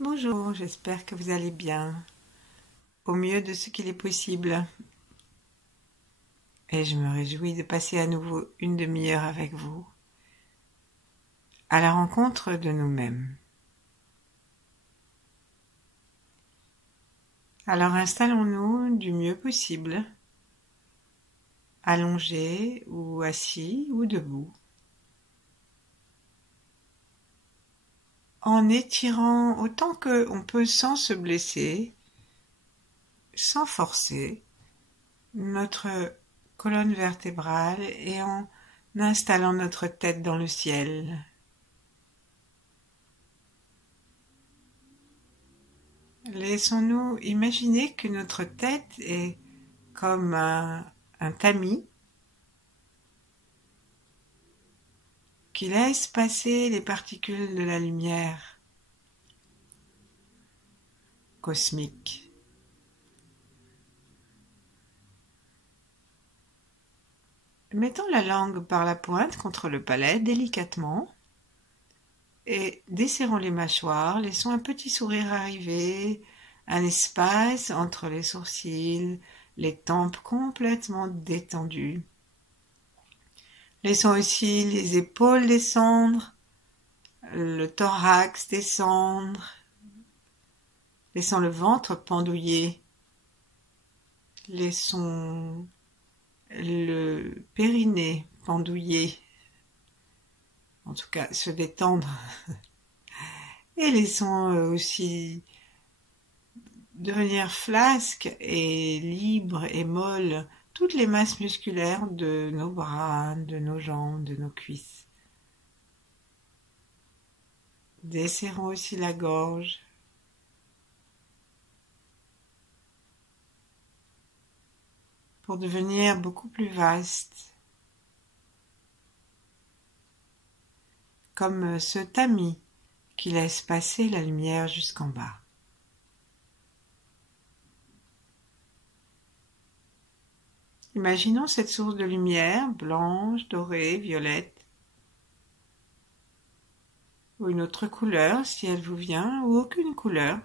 Bonjour, j'espère que vous allez bien, au mieux de ce qu'il est possible. Et je me réjouis de passer à nouveau une demi-heure avec vous, à la rencontre de nous-mêmes. Alors installons-nous du mieux possible, allongés ou assis ou debout, en étirant autant qu'on peut sans se blesser, sans forcer, notre colonne vertébrale et en installant notre tête dans le ciel. Laissons-nous imaginer que notre tête est comme un tamis qui laisse passer les particules de la lumière cosmique. Mettons la langue par la pointe contre le palais délicatement et desserrons les mâchoires, laissons un petit sourire arriver, un espace entre les sourcils, les tempes complètement détendues. Laissons aussi les épaules descendre, le thorax descendre, laissons le ventre pendouiller, laissons le périnée pendouiller, en tout cas se détendre, et laissons aussi devenir flasque et libre et molle toutes les masses musculaires de nos bras, de nos jambes, de nos cuisses. Desserrons aussi la gorge. Pour devenir beaucoup plus vaste, comme ce tamis qui laisse passer la lumière jusqu'en bas. Imaginons cette source de lumière blanche, dorée, violette, ou une autre couleur si elle vous vient, ou aucune couleur.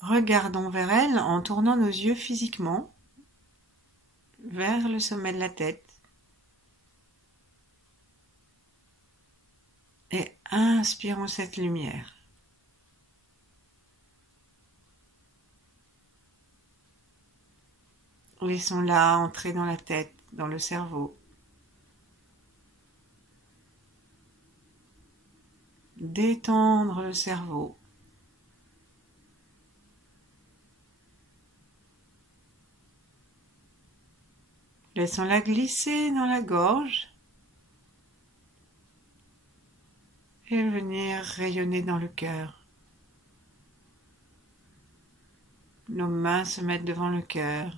Regardons vers elle en tournant nos yeux physiquement vers le sommet de la tête. Et inspirons cette lumière. Laissons-la entrer dans la tête, dans le cerveau. Détendre le cerveau. Laissons-la glisser dans la gorge et venir rayonner dans le cœur. Nos mains se mettent devant le cœur.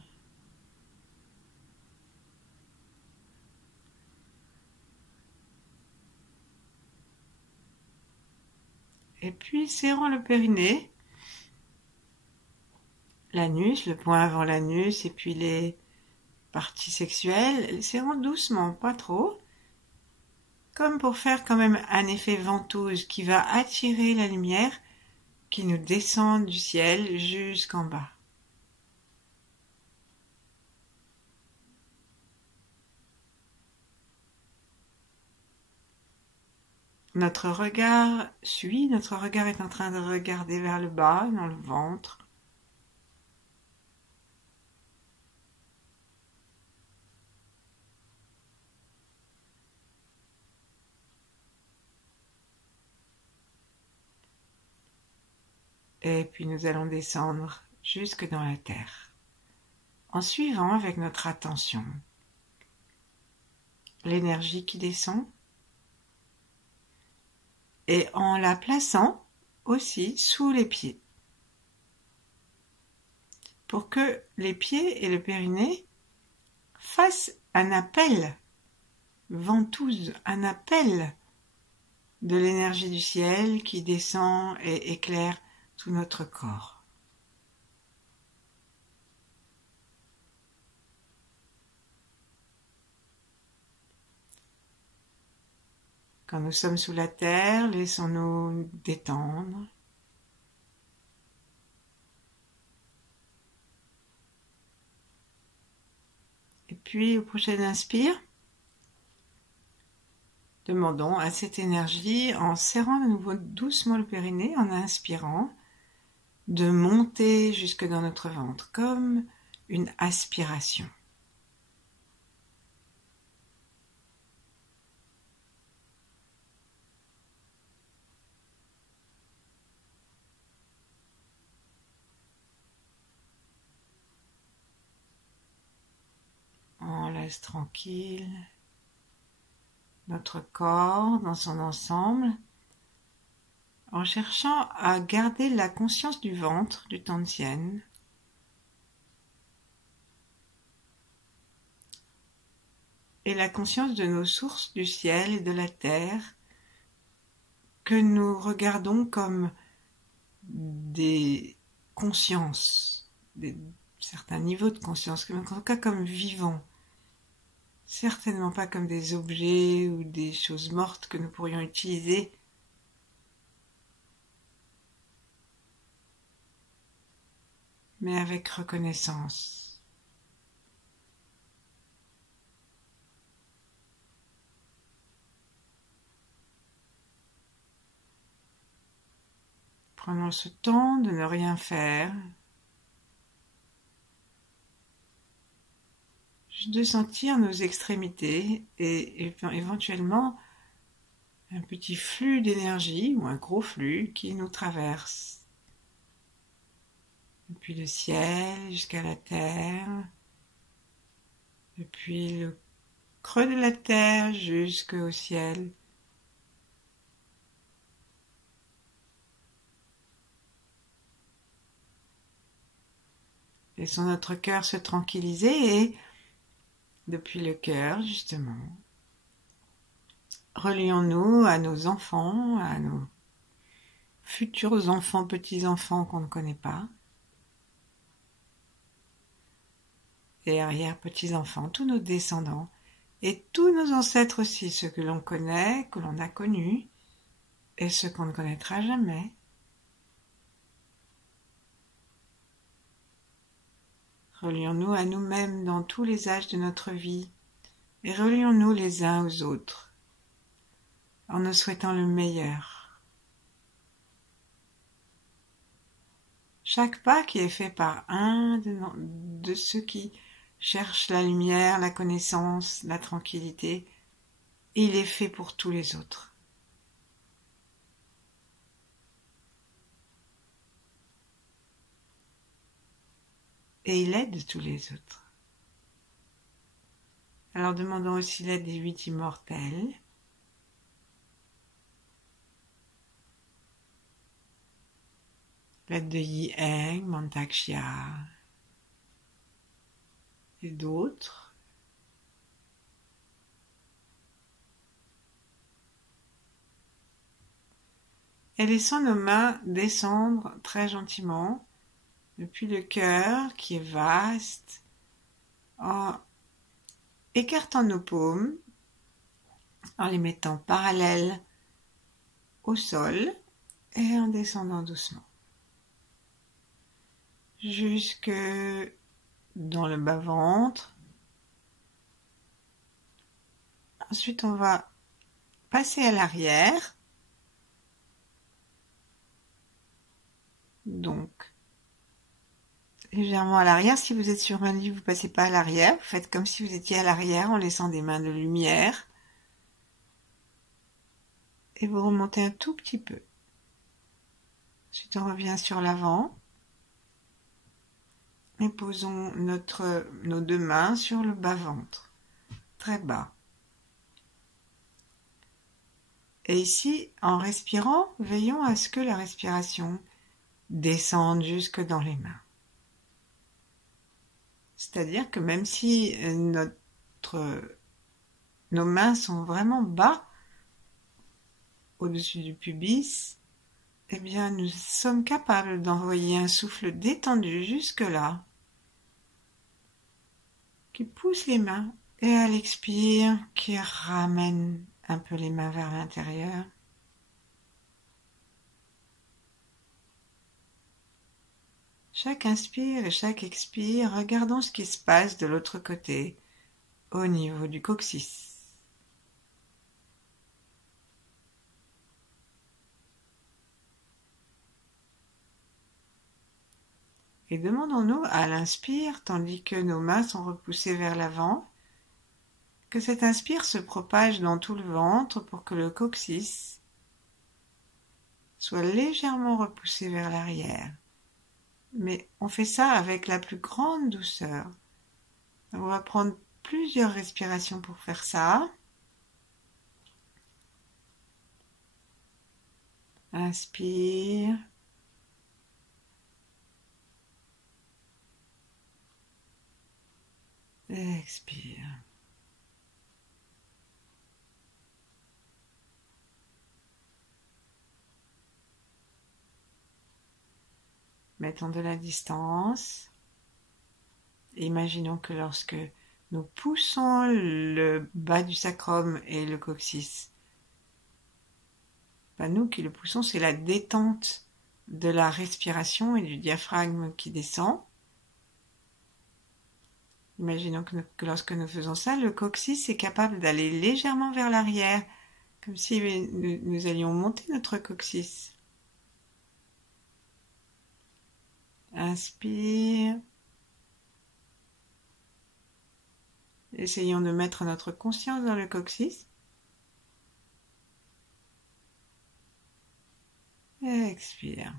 Et puis serrons le périnée, l'anus, le poing avant l'anus et puis les parties sexuelles. Serrons doucement, pas trop, comme pour faire quand même un effet ventouse qui va attirer la lumière qui nous descend du ciel jusqu'en bas. Notre regard suit, notre regard est en train de regarder vers le bas, dans le ventre. Et puis nous allons descendre jusque dans la terre, en suivant avec notre attention l'énergie qui descend et en la plaçant aussi sous les pieds, pour que les pieds et le périnée fassent un appel ventouse, un appel de l'énergie du ciel qui descend et éclaire tout notre corps. Quand nous sommes sous la terre, laissons-nous détendre. Et puis, au prochain inspire, demandons à cette énergie, en serrant de nouveau doucement le périnée, en inspirant, de monter jusque dans notre ventre, comme une aspiration. On laisse tranquille notre corps dans son ensemble, en cherchant à garder la conscience du ventre, du Tantien, et la conscience de nos sources du ciel et de la terre, que nous regardons comme des consciences, certains niveaux de conscience, en tout cas comme vivants. Certainement pas comme des objets ou des choses mortes que nous pourrions utiliser, mais avec reconnaissance. Prenons ce temps de ne rien faire, juste de sentir nos extrémités et éventuellement un petit flux d'énergie ou un gros flux qui nous traverse. Depuis le ciel jusqu'à la terre, depuis le creux de la terre jusqu'au ciel. Laissons notre cœur se tranquilliser et, depuis le cœur, justement, relions-nous à nos enfants, à nos futurs enfants, petits-enfants qu'on ne connaît pas, et arrière-petits-enfants, tous nos descendants, et tous nos ancêtres aussi, ceux que l'on connaît, que l'on a connus, et ceux qu'on ne connaîtra jamais. Relions-nous à nous-mêmes dans tous les âges de notre vie, et relions-nous les uns aux autres, en nous souhaitant le meilleur. Chaque pas qui est fait par un de ceux qui cherchent la lumière, la connaissance, la tranquillité, il est fait pour tous les autres. Et il aide tous les autres. Alors demandons aussi l'aide des 8 immortels. L'aide de Yi-Eng, Mantak-Chia et d'autres. Et laissons nos mains descendre très gentiment depuis le cœur qui est vaste, en écartant nos paumes, en les mettant parallèles au sol et en descendant doucement. Jusque dans le bas-ventre. Ensuite, on va passer à l'arrière. Donc, légèrement à l'arrière. Si vous êtes sur un lit, vous ne passez pas à l'arrière. Vous faites comme si vous étiez à l'arrière en laissant des mains de lumière. Et vous remontez un tout petit peu. Ensuite, on revient sur l'avant. Et posons nos 2 mains sur le bas-ventre, très bas. Et ici, en respirant, veillons à ce que la respiration descende jusque dans les mains. C'est-à-dire que même si nos mains sont vraiment bas, au-dessus du pubis, eh bien, nous sommes capables d'envoyer un souffle détendu jusque-là, qui pousse les mains, et à l'expire, qui ramène un peu les mains vers l'intérieur. Chaque inspire et chaque expire, regardons ce qui se passe de l'autre côté, au niveau du coccyx. Et demandons-nous à l'inspire, tandis que nos mains sont repoussées vers l'avant, que cet inspire se propage dans tout le ventre pour que le coccyx soit légèrement repoussé vers l'arrière. Mais on fait ça avec la plus grande douceur. On va prendre plusieurs respirations pour faire ça. Inspire. Expire. Mettons de la distance. Imaginons que lorsque nous poussons le bas du sacrum et le coccyx, pas nous qui le poussons, c'est la détente de la respiration et du diaphragme qui descend. Imaginons que lorsque nous faisons ça, le coccyx est capable d'aller légèrement vers l'arrière, comme si nous allions monter notre coccyx. Inspire. Essayons de mettre notre conscience dans le coccyx. Expire.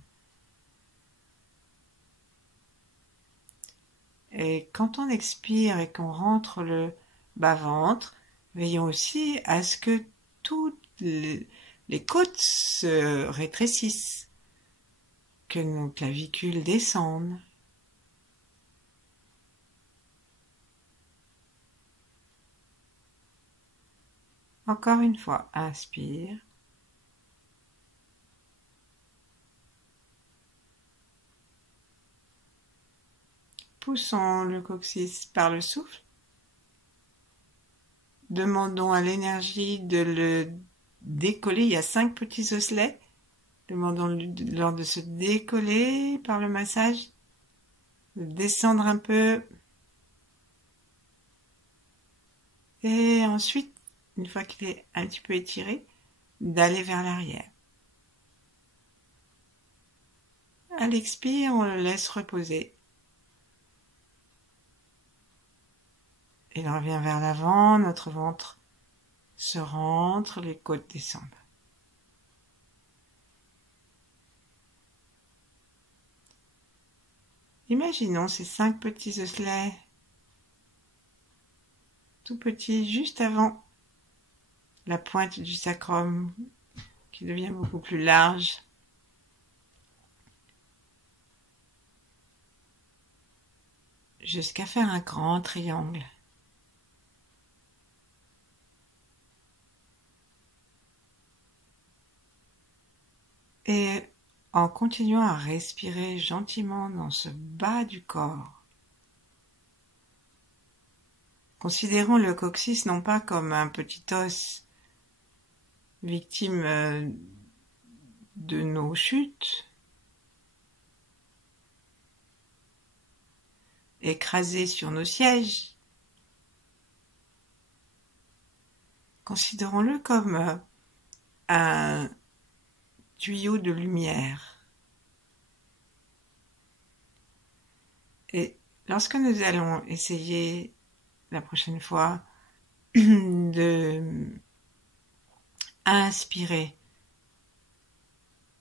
Et quand on expire et qu'on rentre le bas-ventre, veillons aussi à ce que toutes les côtes se rétrécissent, que nos clavicules descendent. Encore une fois, inspire. Poussons le coccyx par le souffle. Demandons à l'énergie de le décoller. Il y a 5 petits osselets. Demandons-leur de se décoller par le massage, de descendre un peu. Et ensuite, une fois qu'il est un petit peu étiré, d'aller vers l'arrière. À l'expire, on le laisse reposer. Il revient vers l'avant, notre ventre se rentre, les côtes descendent. Imaginons ces 5 petits osselets, tout petits, juste avant la pointe du sacrum, qui devient beaucoup plus large. Jusqu'à faire un grand triangle. Et en continuant à respirer gentiment dans ce bas du corps, considérons le coccyx non pas comme un petit os victime de nos chutes, écrasé sur nos sièges. Considérons-le comme un tuyau de lumière. Et lorsque nous allons essayer la prochaine fois de inspirer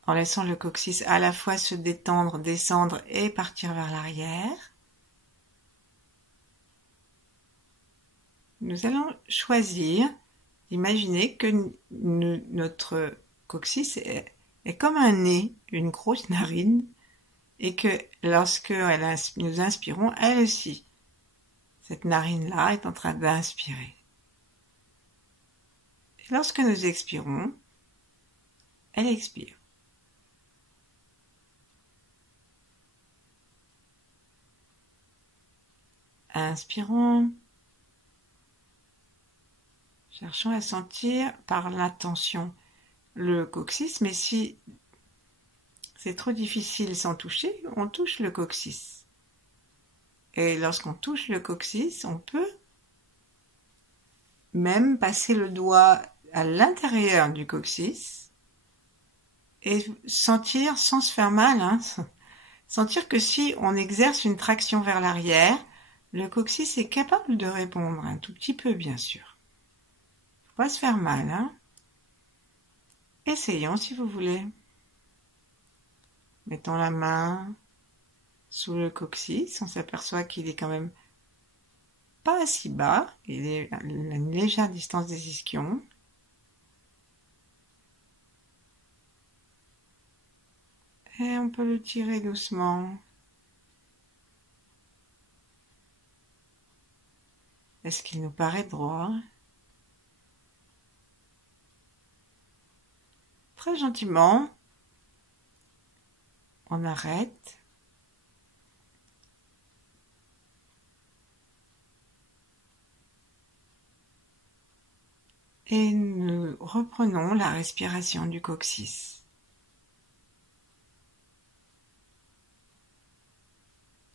en laissant le coccyx à la fois se détendre, descendre et partir vers l'arrière, nous allons choisir d'imaginer que notre coccyx est comme un nez, une grosse narine, et que lorsque nous inspirons, elle aussi, cette narine-là est en train d'inspirer. Et lorsque nous expirons, elle expire. Inspirons. Cherchons à sentir par l'attention le coccyx, mais si c'est trop difficile sans toucher, on touche le coccyx. Et lorsqu'on touche le coccyx, on peut même passer le doigt à l'intérieur du coccyx et sentir, sans se faire mal, hein, sentir que si on exerce une traction vers l'arrière, le coccyx est capable de répondre, un tout petit peu bien sûr. Faut pas se faire mal, hein. Essayons si vous voulez. Mettons la main sous le coccyx, on s'aperçoit qu'il est quand même pas si bas, il est à une légère distance des ischions. Et on peut le tirer doucement. Est-ce qu'il nous paraît droit? Très gentiment, on arrête. Et nous reprenons la respiration du coccyx.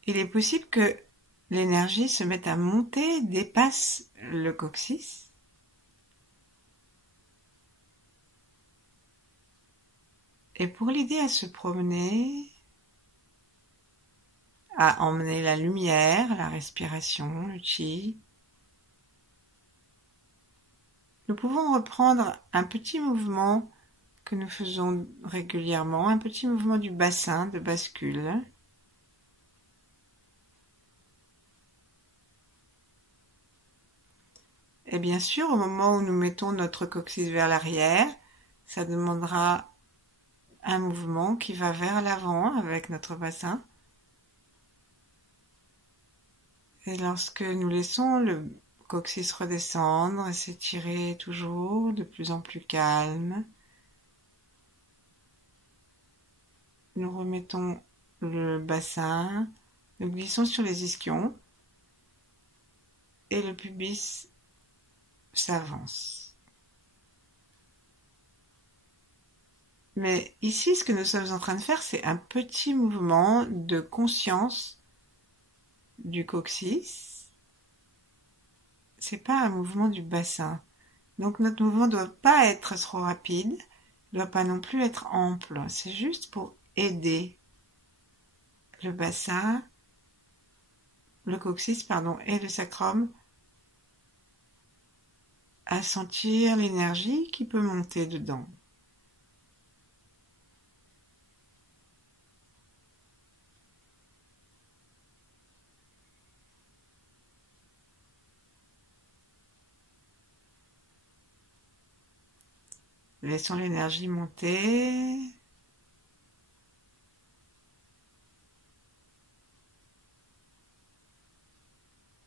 Il est possible que l'énergie se mette à monter, dépasse le coccyx. Et pour l'aider à se promener, à emmener la lumière, la respiration, le chi, nous pouvons reprendre un petit mouvement que nous faisons régulièrement, un petit mouvement du bassin de bascule. Et bien sûr, au moment où nous mettons notre coccyx vers l'arrière, ça demandera un mouvement qui va vers l'avant avec notre bassin. Et lorsque nous laissons le coccyx redescendre et s'étirer toujours de plus en plus calme, nous remettons le bassin, nous glissons sur les ischions et le pubis s'avance. Mais ici, ce que nous sommes en train de faire, c'est un petit mouvement de conscience du coccyx. C'est pas un mouvement du bassin. Donc notre mouvement ne doit pas être trop rapide, ne doit pas non plus être ample. C'est juste pour aider le bassin, le coccyx, pardon, et le sacrum à sentir l'énergie qui peut monter dedans. Laissons l'énergie monter.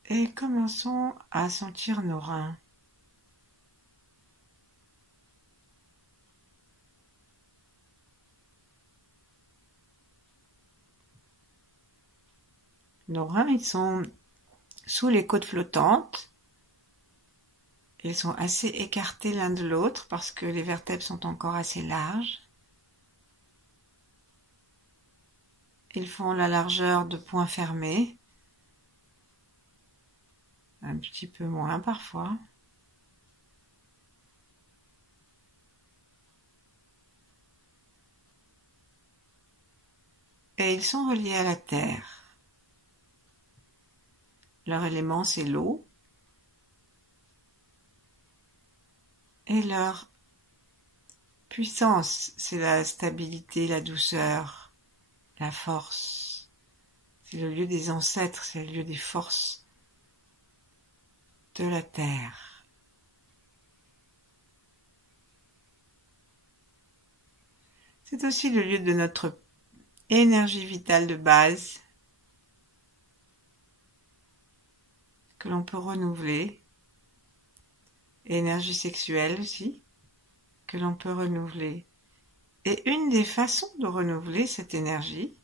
Et commençons à sentir nos reins. Nos reins, ils sont sous les côtes flottantes. Ils sont assez écartés l'un de l'autre parce que les vertèbres sont encore assez larges. Ils font la largeur de poings fermés. Un petit peu moins parfois. Et ils sont reliés à la terre. Leur élément, c'est l'eau. Et leur puissance, c'est la stabilité, la douceur, la force. C'est le lieu des ancêtres, c'est le lieu des forces de la terre. C'est aussi le lieu de notre énergie vitale de base que l'on peut renouveler. Énergie sexuelle aussi, que l'on peut renouveler. Et une des façons de renouveler cette énergie,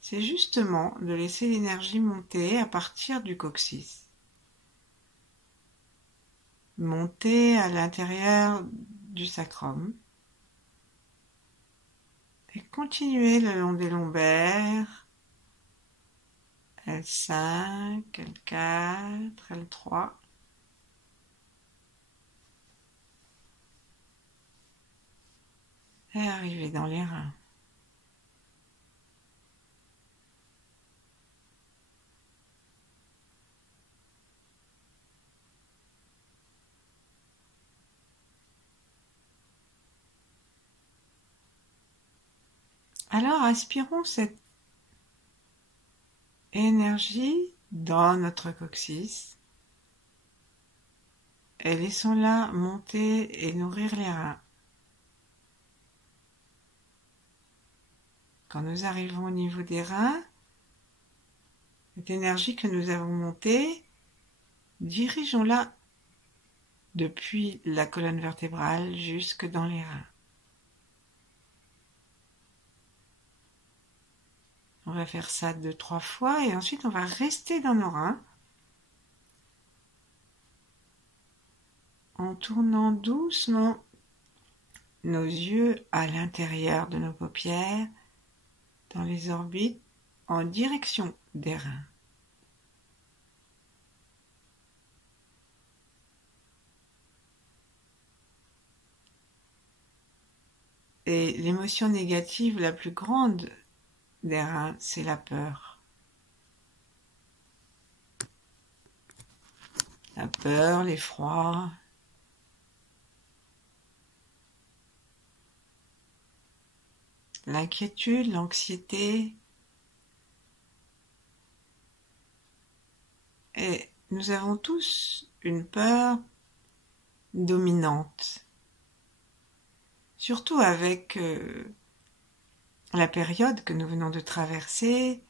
c'est justement de laisser l'énergie monter à partir du coccyx. monter à l'intérieur du sacrum et continuer le long des lombaires, L5, L4, L3. Et arriver dans les reins. Alors aspirons cette énergie dans notre coccyx et laissons-la monter et nourrir les reins. Quand nous arrivons au niveau des reins, cette énergie que nous avons montée, dirigeons-la depuis la colonne vertébrale jusque dans les reins. On va faire ça 2-3 fois et ensuite on va rester dans nos reins en tournant doucement nos yeux à l'intérieur de nos paupières, dans les orbites, en direction des reins. Et l'émotion négative la plus grande des reins, c'est la peur. La peur, l'effroi, l'inquiétude, l'anxiété. Et nous avons tous une peur dominante. Surtout avec la période que nous venons de traverser,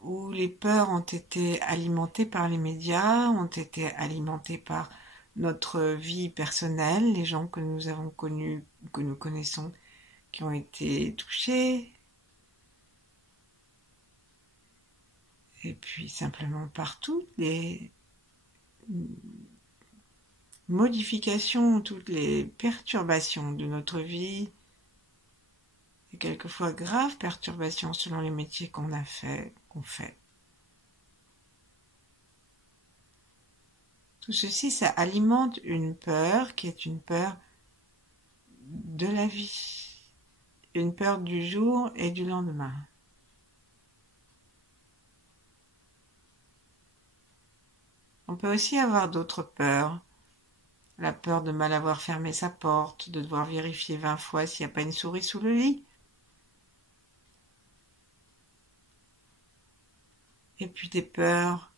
où les peurs ont été alimentées par les médias, ont été alimentées par notre vie personnelle, les gens que nous avons connus, que nous connaissons, qui ont été touchés, et puis simplement partout, les modifications, toutes les perturbations de notre vie, et quelquefois graves perturbations selon les métiers qu'on fait. Tout ceci, ça alimente une peur qui est une peur de la vie, une peur du jour et du lendemain. On peut aussi avoir d'autres peurs. La peur de mal avoir fermé sa porte, de devoir vérifier 20 fois s'il n'y a pas une souris sous le lit. Et puis des peurs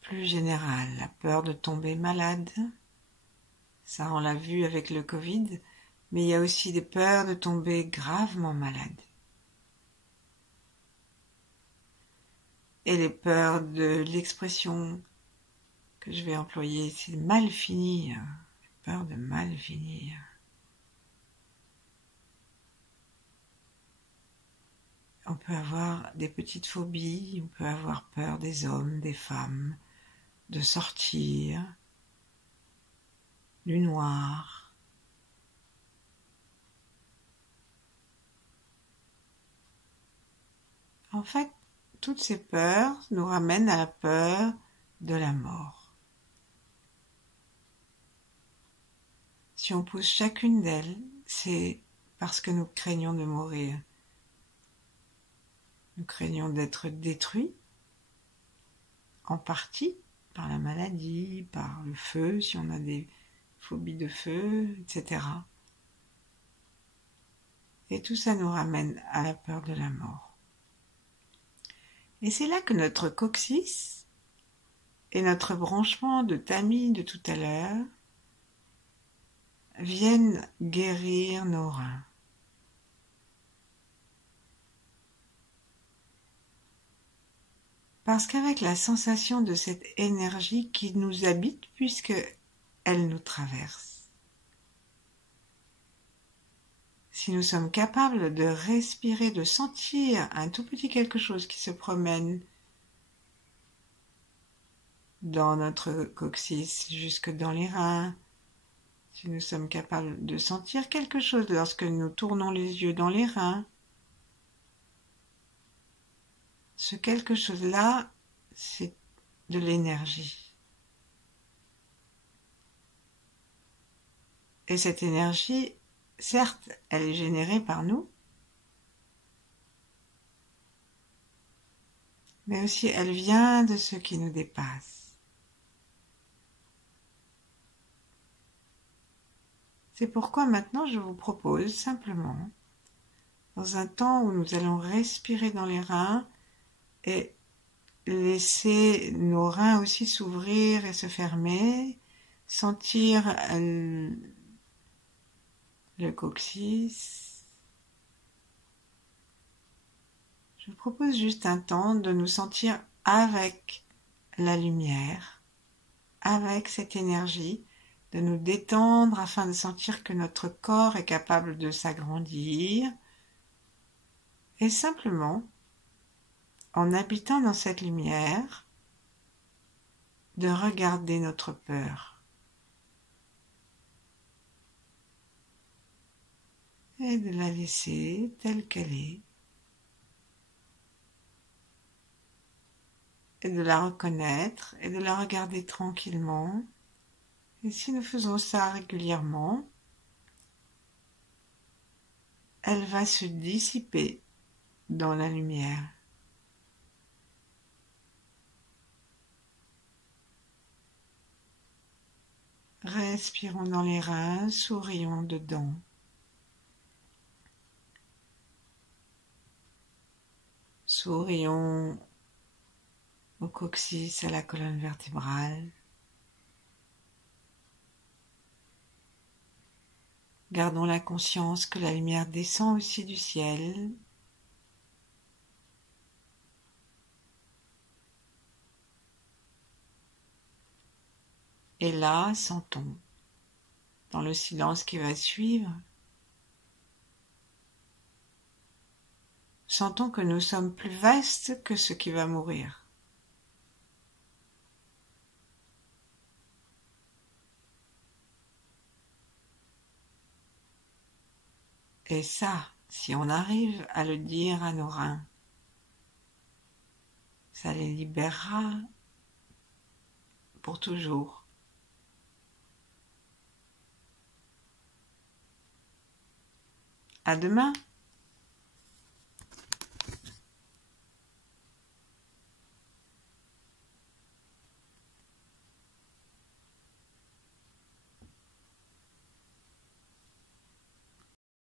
plus générales, la peur de tomber malade. Ça, on l'a vu avec le Covid, mais il y a aussi des peurs de tomber gravement malade. Et les peurs de l'expression que je vais employer, c'est mal finir, peur de mal finir. On peut avoir des petites phobies, on peut avoir peur des hommes, des femmes, de sortir, du noir. En fait, toutes ces peurs nous ramènent à la peur de la mort. Si on pousse chacune d'elles, c'est parce que nous craignons de mourir. Nous craignons d'être détruits, en partie, par la maladie, par le feu, si on a des phobies de feu, etc. Et tout ça nous ramène à la peur de la mort. Et c'est là que notre coccyx et notre branchement de tamis de tout à l'heure viennent guérir nos reins. Parce qu'avec la sensation de cette énergie qui nous habite, puisque elle nous traverse, si nous sommes capables de respirer, de sentir un tout petit quelque chose qui se promène dans notre coccyx jusque dans les reins, si nous sommes capables de sentir quelque chose lorsque nous tournons les yeux dans les reins, ce quelque chose-là, c'est de l'énergie. Et cette énergie, certes, elle est générée par nous, mais aussi elle vient de ce qui nous dépasse. C'est pourquoi maintenant je vous propose simplement, dans un temps où nous allons respirer dans les reins et laisser nos reins aussi s'ouvrir et se fermer, sentir le coccyx. Je vous propose juste un temps de nous sentir avec la lumière, avec cette énergie, de nous détendre afin de sentir que notre corps est capable de s'agrandir et simplement, en habitant dans cette lumière, de regarder notre peur et de la laisser telle qu'elle est et de la reconnaître et de la regarder tranquillement. Et si nous faisons ça régulièrement, elle va se dissiper dans la lumière. Respirons dans les reins, sourions dedans. Sourions au coccyx, à la colonne vertébrale. Gardons la conscience que la lumière descend aussi du ciel. Et là, sentons, dans le silence qui va suivre, sentons que nous sommes plus vastes que ce qui va mourir. Et ça, si on arrive à le dire à nos reins, ça les libérera pour toujours. À demain!